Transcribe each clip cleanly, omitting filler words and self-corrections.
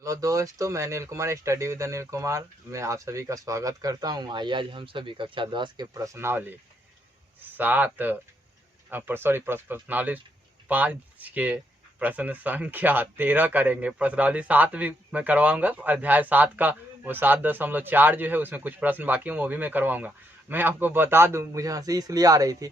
Hello दोस्तों, मैं Anil Kumar study with Anil Kumar में आप सभी का स्वागत करता हूं। आइए आज हम सभी कक्षा 10 के प्रश्नावली प्रश्नावली 5 के प्रश्न संख्या 13 करेंगे। प्रश्नावली 7 भी मैं करवाऊंगा। अध्याय 7 का वो 7.4 जो है उसमें कुछ प्रश्न बाकी हैं, वो भी मैं करवाऊंगा। मैं आपको बता दूं, मुझे हंसी इसलिए आ रही थी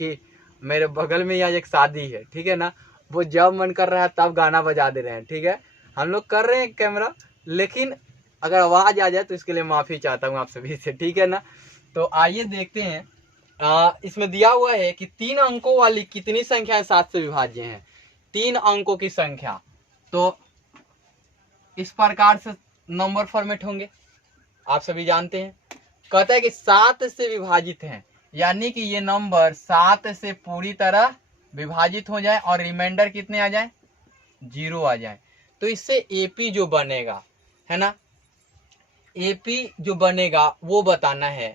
कि मेरे बगल में यहाँ एक शादी है, ठीक है ना। वो जब मन कर रहा है तब गाना बजा दे रहे हैं, ठीक है। हम लोग कर रहे हैं कैमरा, लेकिन अगर आवाज आ जाए तो इसके लिए माफी चाहता हूँ आप सभी से, ठीक है ना। तो आइए देखते हैं। इसमें दिया हुआ है कि 3 अंकों वाली कितनी संख्याएं 7 से विभाज्य हैं। 3 अंकों की संख्या तो इस प्रकार से नंबर फॉर्मेट होंगे, आप सभी जानते हैं। कहता है कि 7 से विभाजित हैं, यानी कि ये नंबर 7 से पूरी तरह विभाजित हो जाए और रिमाइंडर कितने आ जाए, 0 आ जाए। तो इससे एपी जो बनेगा, है ना, एपी जो बनेगा वो बताना है।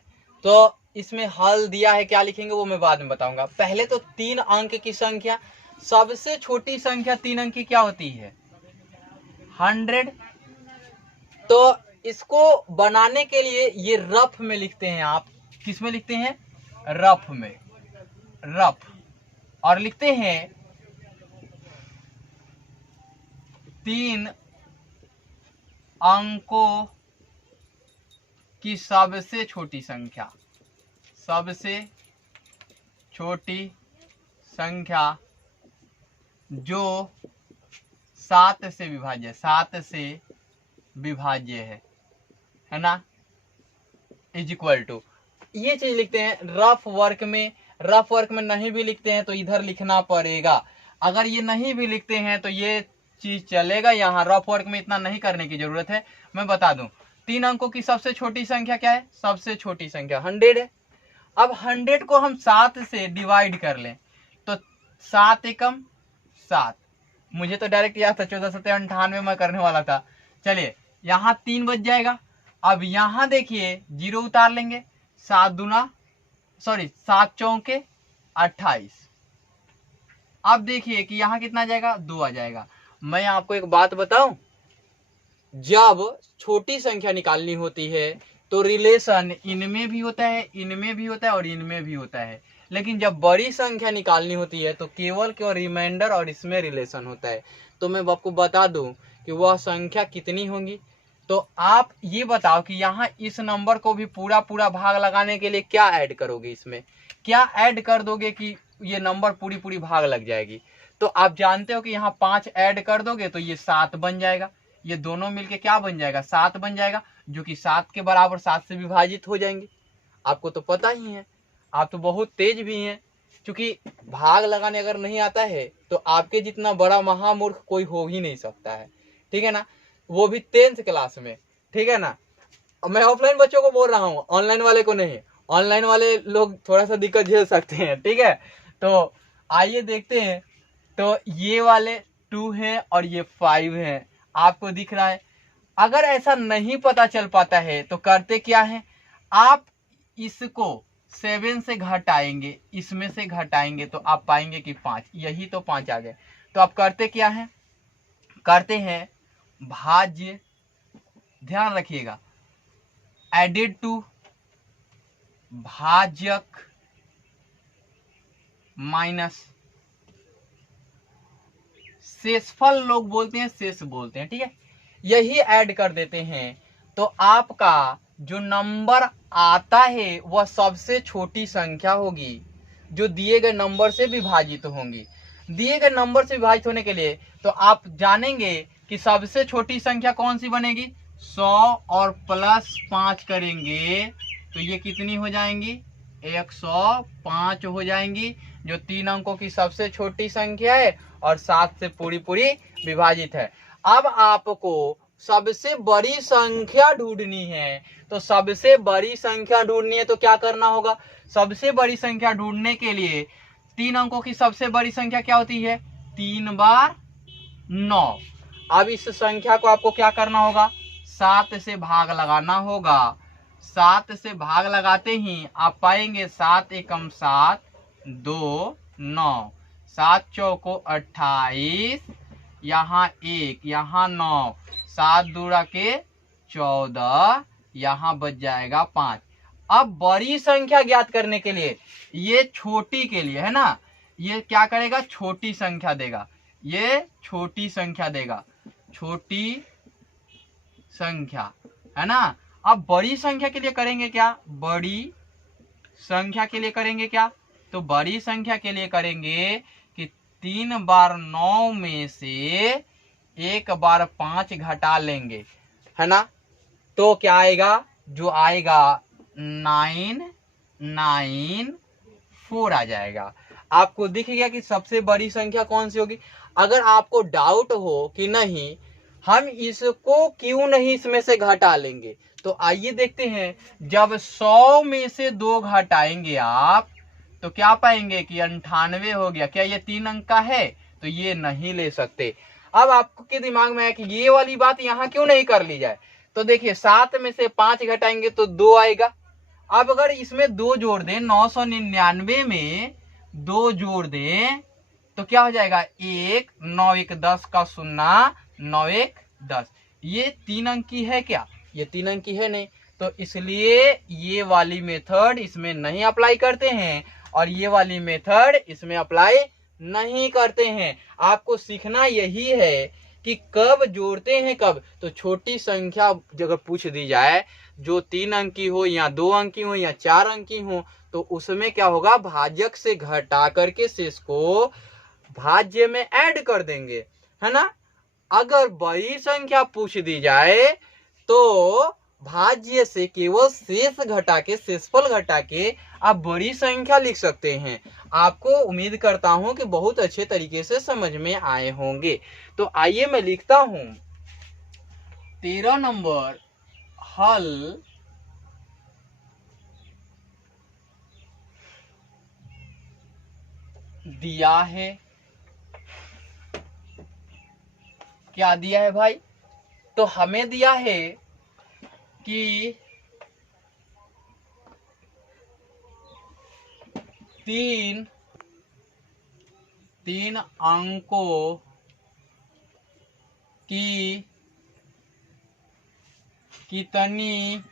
तो इसमें हल दिया है, क्या लिखेंगे वो मैं बाद में बताऊंगा। पहले तो 3 अंक की संख्या, सबसे छोटी संख्या 3 अंक की क्या होती है, 100। तो इसको बनाने के लिए ये रफ में लिखते हैं। आप किस में लिखते हैं, रफ में, रफ। और लिखते हैं 3 अंकों की सबसे छोटी संख्या, सबसे छोटी संख्या जो 7 से विभाज्य, 7 से विभाज्य है ना, इज इक्वल टू, ये चीज लिखते हैं रफ वर्क में। रफ वर्क में नहीं भी लिखते हैं तो इधर लिखना पड़ेगा। अगर ये नहीं भी लिखते हैं तो ये चीज चलेगा, यहाँ रफ वर्क में इतना नहीं करने की जरूरत है। मैं बता दूं, 3 अंकों की सबसे छोटी संख्या क्या है, सबसे छोटी संख्या 100 है। अब 100 को हम 7 से डिवाइड कर लें तो 7 एकम 7। मुझे तो डायरेक्ट याद था 1498 में करने वाला था। चलिए यहाँ 3 बच जाएगा। अब यहाँ देखिए 0 उतार लेंगे, 7 चौके 28। अब देखिए कि यहाँ कितना आ जाएगा, 2 आ जाएगा। मैं आपको एक बात बताऊं, जब छोटी संख्या निकालनी होती है तो रिलेशन इनमें भी होता है, इनमें भी होता है और इनमें भी होता है। लेकिन जब बड़ी संख्या निकालनी होती है तो केवल रिमाइंडर और इसमें रिलेशन होता है। तो मैं आपको बता दूं कि वह संख्या कितनी होंगी। तो आप ये बताओ कि यहाँ इस नंबर को भी पूरा पूरा भाग लगाने के लिए क्या ऐड करोगे, इसमें क्या ऐड कर दोगे कि ये नंबर पूरी पूरी भाग लग जाएगी। तो आप जानते हो कि यहाँ 5 ऐड कर दोगे तो ये 7 बन जाएगा। ये दोनों मिलके क्या बन जाएगा, 7 बन जाएगा, जो कि 7 के बराबर 7 से विभाजित हो जाएंगे। आपको तो पता ही है, आप तो बहुत तेज भी हैं। क्योंकि भाग लगाने अगर नहीं आता है तो आपके जितना बड़ा महामूर्ख कोई हो ही नहीं सकता है, ठीक है ना, वो भी 10th क्लास में, ठीक है ना। मैं ऑफलाइन बच्चों को बोल रहा हूँ, ऑनलाइन वाले को नहीं। ऑनलाइन वाले लोग थोड़ा सा दिक्कत झेल सकते हैं, ठीक है। तो आइए देखते हैं। तो ये वाले 2 हैं और ये 5 हैं, आपको दिख रहा है। अगर ऐसा नहीं पता चल पाता है तो करते क्या है, आप इसको 7 से घटाएंगे, इसमें से घटाएंगे तो आप पाएंगे कि 5, यही तो 5 आ गए। तो आप करते क्या है, करते हैं भाज्य, ध्यान रखिएगा, एडेड टू भाजक माइनस शेषफल, लोग बोलते हैं शेष बोलते हैं, ठीक है, यही ऐड कर देते हैं। तो आपका जो नंबर आता है वह सबसे छोटी संख्या होगी जो दिए गए नंबर से विभाजित होंगी। दिए गए नंबर से विभाजित होने के लिए तो आप जानेंगे कि सबसे छोटी संख्या कौन सी बनेगी, 100 और प्लस 5 करेंगे तो ये कितनी हो जाएंगी, 105 हो जाएंगी, जो 3 अंकों की सबसे छोटी संख्या है और 7 से पूरी पूरी विभाजित है। अब आपको सबसे बड़ी संख्या ढूंढनी है, तो सबसे बड़ी संख्या ढूंढनी है तो क्या करना होगा, सबसे बड़ी संख्या ढूंढने के लिए 3 अंकों की सबसे बड़ी संख्या क्या होती है, 3 बार 9। अब इस संख्या को आपको क्या करना होगा, 7 से भाग लगाना होगा। 7 से भाग लगाते ही आप पाएंगे 7 एकम 7, 2 9, 7 चौको 28, यहाँ 1, यहाँ 9, 7 दूरा के 14, यहाँ बच जाएगा 5। अब बड़ी संख्या ज्ञात करने के लिए, ये छोटी के लिए है ना, ये क्या करेगा, छोटी संख्या देगा, ये छोटी संख्या देगा, छोटी संख्या है ना। अब बड़ी संख्या के लिए करेंगे क्या, बड़ी संख्या के लिए करेंगे क्या, तो बड़ी संख्या के लिए करेंगे कि 3 बार 9 में से 1 बार 5 घटा लेंगे, है ना। तो क्या आएगा, जो आएगा 994 आ जाएगा। आपको दिख गया कि सबसे बड़ी संख्या कौन सी होगी। अगर आपको डाउट हो कि नहीं हम इसको क्यों नहीं इसमें से घटा लेंगे, तो आइए देखते हैं। जब 100 में से 2 घटाएंगे आप तो क्या पाएंगे कि 98 हो गया। क्या ये 3 अंक का है, तो ये नहीं ले सकते। अब आपके दिमाग में है कि ये वाली बात यहाँ क्यों नहीं कर ली जाए, तो देखिए 7 में से 5 घटाएंगे तो 2 आएगा। अब अगर इसमें 2 जोड़ दें, 999 में 2 जोड़ दें तो क्या हो जाएगा, 1, 9 1 10 का 0, 9 1 10। ये 3 अंक की है क्या, ये 3 अंक की है नहीं, तो इसलिए ये वाली मेथड इसमें नहीं अप्लाई करते हैं और ये वाली मेथड इसमें अप्लाई नहीं करते हैं। आपको सीखना यही है कि कब जोड़ते हैं, कब। तो छोटी संख्या अगर पूछ दी जाए जो 3 अंक की हो या 2 अंक की हो या 4 अंक की हो, तो उसमें क्या होगा, भाजक से घटा करके शेष को भाज्य में ऐड कर देंगे, है ना। अगर बड़ी संख्या पूछ दी जाए तो भाज्य से केवल शेष घटा के, शेषफल घटा के आप बड़ी संख्या लिख सकते हैं। आपको उम्मीद करता हूं कि बहुत अच्छे तरीके से समझ में आए होंगे। तो आइए मैं लिखता हूं 13 नंबर हल दिया है। क्या दिया है भाई, तो हमें दिया है कि 3 अंकों की कितनी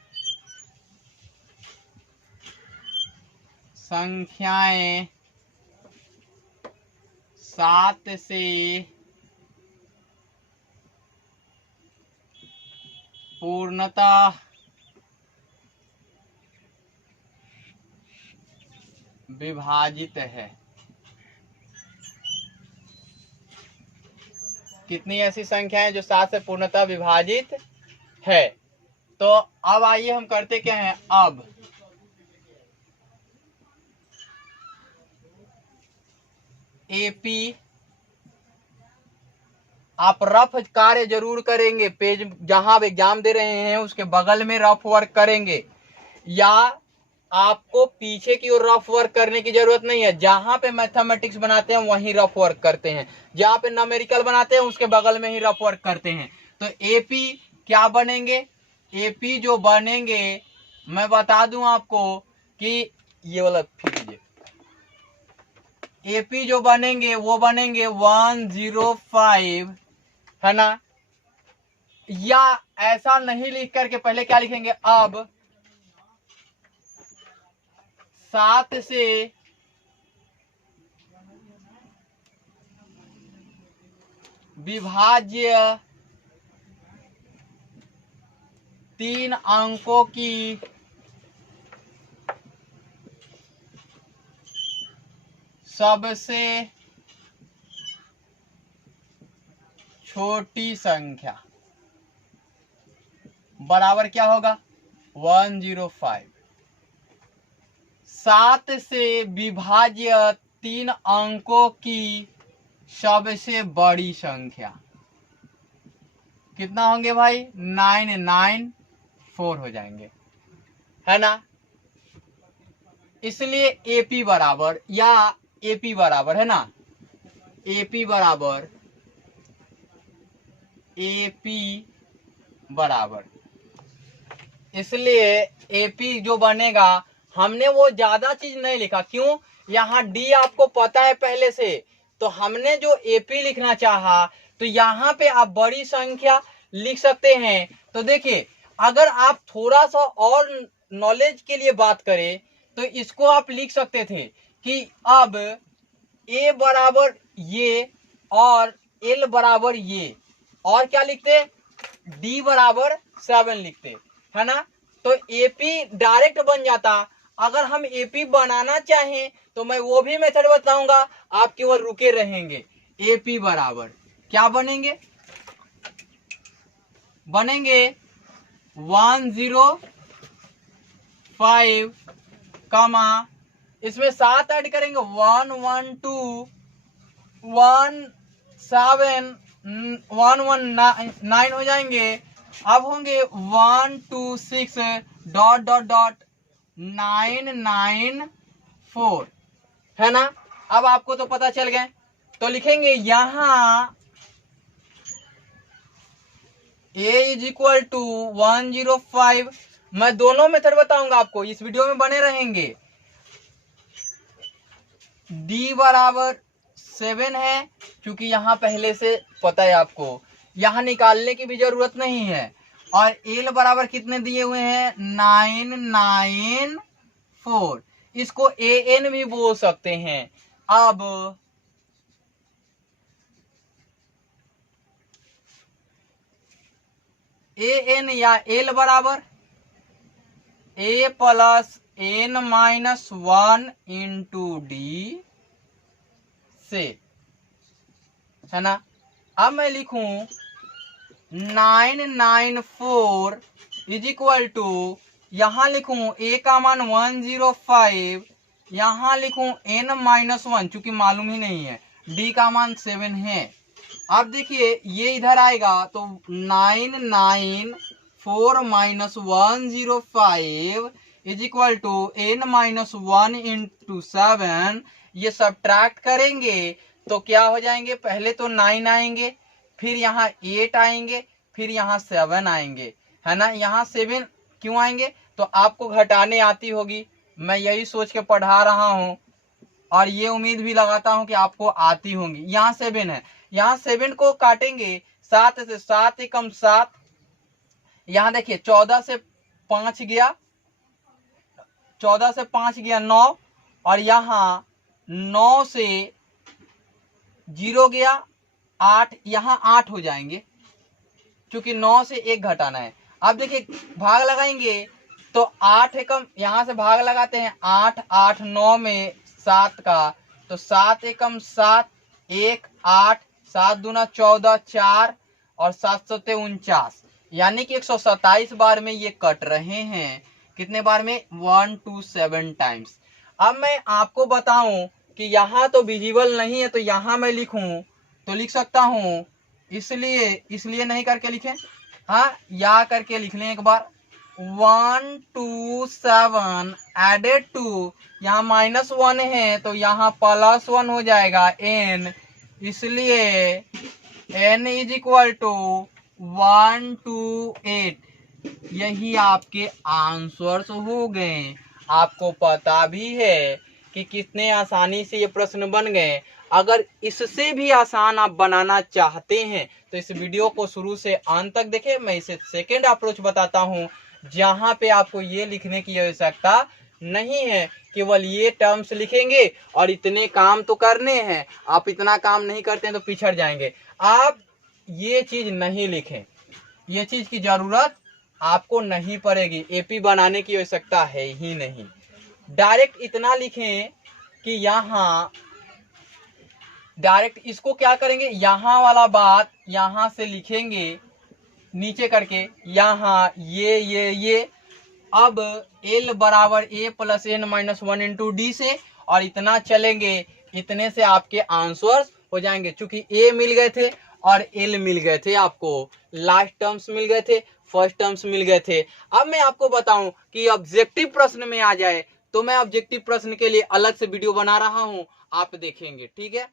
संख्याएं 7 से पूर्णतः विभाजित है। कितनी ऐसी संख्याएं जो 7 से पूर्णतः विभाजित है। तो अब आइए हम करते क्या हैं, अब एपी आप रफ कार्य जरूर करेंगे, पेज जहां आप एग्जाम दे रहे हैं उसके बगल में रफ वर्क करेंगे, या आपको पीछे की ओर रफ वर्क करने की जरूरत नहीं है। जहां पे मैथमेटिक्स बनाते हैं वहीं रफ वर्क करते हैं, जहां पे न्यूमेरिकल बनाते हैं उसके बगल में ही रफ वर्क करते हैं। तो एपी क्या बनेंगे, एपी जो बनेंगे मैं बता दूं आपको कि ये वाला फिर एपी जो बनेंगे वो बनेंगे 105, है ना। या ऐसा नहीं लिख करके पहले क्या लिखेंगे, अब 7 से विभाज्य 3 अंकों की सबसे छोटी संख्या बराबर क्या होगा, 105। 7 से विभाज्य 3 अंकों की सबसे बड़ी संख्या कितना होंगे भाई, 994 हो जाएंगे, है ना। इसलिए एपी बराबर, या एपी बराबर है ना, एपी बराबर, एपी बराबर, इसलिए एपी जो बनेगा, हमने वो ज्यादा चीज नहीं लिखा, क्यों, यहाँ डी आपको पता है पहले से, तो हमने जो एपी लिखना चाहा तो यहाँ पे आप बड़ी संख्या लिख सकते हैं। तो देखिए, अगर आप थोड़ा सा और नॉलेज के लिए बात करें तो इसको आप लिख सकते थे कि अब a बराबर ये और l बराबर ये, और क्या लिखते, d बराबर 7 लिखते, है ना। तो AP डायरेक्ट बन जाता। अगर हम AP बनाना चाहें तो मैं वो भी मेथड बताऊंगा, आप केवल रुके रहेंगे। AP बराबर क्या बनेंगे, 105 कमा, इसमें 7 ऐड करेंगे 112 119 हो जाएंगे। अब होंगे 126 डॉट डॉट डॉट 994, है ना। अब आपको तो पता चल गए, तो लिखेंगे यहां a इज इक्वल टू 105। मैं दोनों मेथड बताऊंगा आपको, इस वीडियो में बने रहेंगे। d बराबर 7 है, क्योंकि यहां पहले से पता है आपको, यहां निकालने की भी जरूरत नहीं है। और l बराबर कितने दिए हुए हैं, 994। इसको an भी बोल सकते हैं। अब an या l बराबर a plus n minus 1 into D से, है ना। अब मैं लिखूं 994 इज इक्वल टू, यहां लिखूं a का मान 105, यहां लिखूं n माइनस 1, चूंकि मालूम ही नहीं है, d का मान 7 है। अब देखिए ये इधर आएगा तो 994 minus 105 is equal to n minus 1 into 7। ये सब्ट्रैक्ट करेंगे तो क्या हो जाएंगे, पहले तो 9 आएंगे, फिर यहाँ 8 आएंगे, फिर यहाँ 7 आएंगे, है ना। यहाँ 7 क्यों आएंगे, तो आपको घटाने आती होगी, मैं यही सोच के पढ़ा रहा हूँ और ये उम्मीद भी लगाता हूँ कि आपको आती होंगी। यहाँ 7 है, यहाँ 7 को काटेंगे 7 से, 7 एकम 7, यहाँ देखिए 14 से 5 गया, 14 से 5 गया 9, और यहाँ 9 से 0 गया 8, यहाँ 8 हो जाएंगे, क्योंकि 9 से 1 घटाना है। अब देखिए भाग लगाएंगे तो 8 एकम, यहाँ से भाग लगाते हैं 8 8 9 में 7 का, तो 7 एकम 7 1 8, 7 दूना 14 4 और 7 सत्ते 49, यानी कि 127 बार में ये कट रहे हैं। कितने बार में, 127 टाइम्स। अब मैं आपको बताऊं कि यहाँ तो विजिबल नहीं है, तो यहाँ मैं लिखूं तो लिख सकता हूं, इसलिए नहीं करके लिखें, हाँ या करके लिख लें एक बार। 127 एडेड टू, यहाँ माइनस 1 है तो यहाँ प्लस 1 हो जाएगा n, इसलिए n इज इक्वल टू 128। यही आपके आंसर्स हो गए। आपको पता भी है कि कितने आसानी से ये प्रश्न बन गए। अगर इससे भी आसान आप बनाना चाहते हैं तो इस वीडियो को शुरू से अंत तक देखें। मैं इसे सेकेंड अप्रोच बताता हूं, जहां पे आपको ये लिखने की आवश्यकता नहीं है, केवल ये टर्म्स लिखेंगे और इतने काम तो करने हैं। आप इतना काम नहीं करते हैं तो पिछड़ जाएंगे। आप ये चीज नहीं लिखें, ये चीज की जरूरत आपको नहीं पड़ेगी, एपी बनाने की आवश्यकता है ही नहीं। डायरेक्ट इतना लिखें कि यहाँ डायरेक्ट इसको क्या करेंगे, यहाँ वाला बात यहाँ से लिखेंगे नीचे करके, यहाँ ये अब L बराबर A plus n minus 1 into D से, और इतना चलेंगे, इतने से आपके आंसर्स हो जाएंगे। चूंकि A मिल गए थे और L मिल गए थे, आपको लास्ट टर्म्स मिल गए थे, फर्स्ट टर्म्स मिल गए थे। अब मैं आपको बताऊं कि ऑब्जेक्टिव प्रश्न में आ जाए तो मैं ऑब्जेक्टिव प्रश्न के लिए अलग से वीडियो बना रहा हूं, आप देखेंगे, ठीक है।